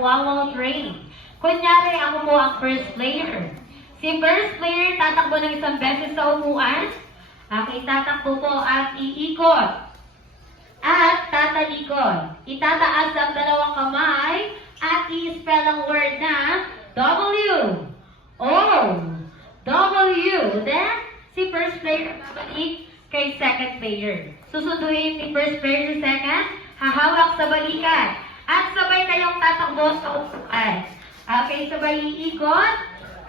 ng Wawaw Train. Kunyari, ako po ang first player. Si first player, tatakbo ng isang beses sa upuan. Okay, tatakbo po at iikot. At tatalikod. Itataas ang dalawang kamay at i-spell ang word na W. O. W. Then, si first player babalik kay second player. Susunduin ni first player sa second, hahawak sa balikat. At sabay kayong tatakbo sa upuan. Okay, sabay iikot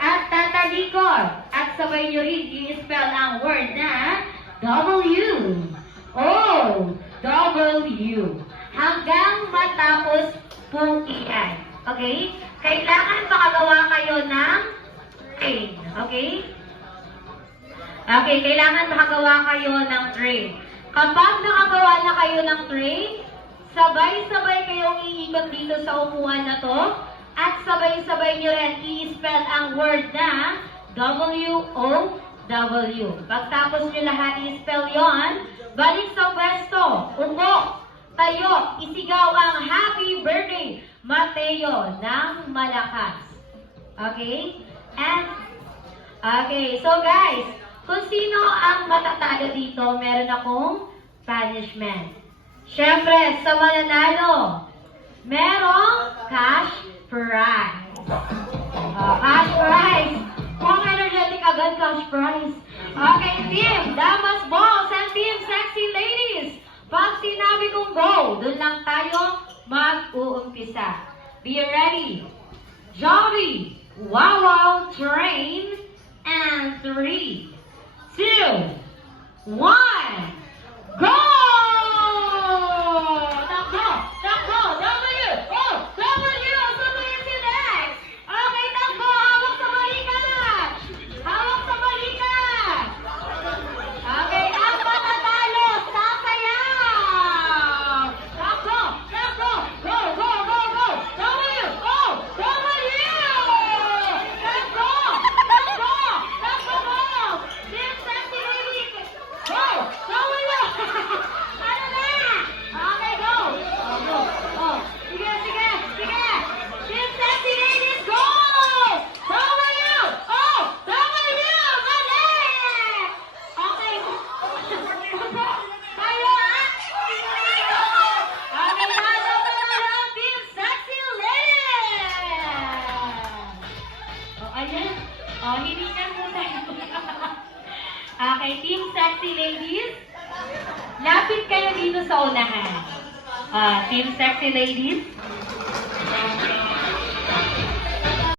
at tatalikod. At sabay nyo rin i-spell ang word na W. O. W. Hanggang matapos po iyan. Okay? Kailangan makagawa kayo ng train. Okay? Okay, kailangan makagawa kayo ng train. Kapag nakagawa na kayo ng train, sabay-sabay kayong iikot dito sa upuan na to at sabay-sabay nyo rin i-spell ang word na W-O-W. Pagtapos nyo lahat i-spell yon, balik sa pwesto, upo, tayo, isigaw ang happy birthday, Mateo, ng malakas. Okay? And, okay, so guys, kung sino ang matatalo dito, meron akong punishment. Siyempre, sa mananalo, merong cash prize. Cash prize. Kung energetic agad, cash prize. Okay, team, Damas Balls and team Sexy Ladies. Pag sinabi kong go, dun lang tayo mag-uumpisa. Be ready. Joby, Wawaw Train, and 3, 2, 1, go! Takbo! Takbo! W! O! W! Sabay si Lex! Okay, takbo! Hawak sa balikat! Hawak sa balikat! Okay, ang matatalo! Sasayaw! Takbo! Takbo! Go! Go! Go! Go! W! O! W! Takbo! Takbo! Takbo mo! Team Sexy Ladies! Go! W! Ano na? Okay, go! Go! Oh, sige, sige, sige! Team Sexy Ladies, go! W! Oh! W! Galing! Okay. Tayo, ah! Okay, talo, Team Sexy Ladies! Oh, ayan. Oh, hiningan mo tayo. Okay, Team Sexy Ladies, lapit kayo dito sa unahan. Team Sexy Ladies,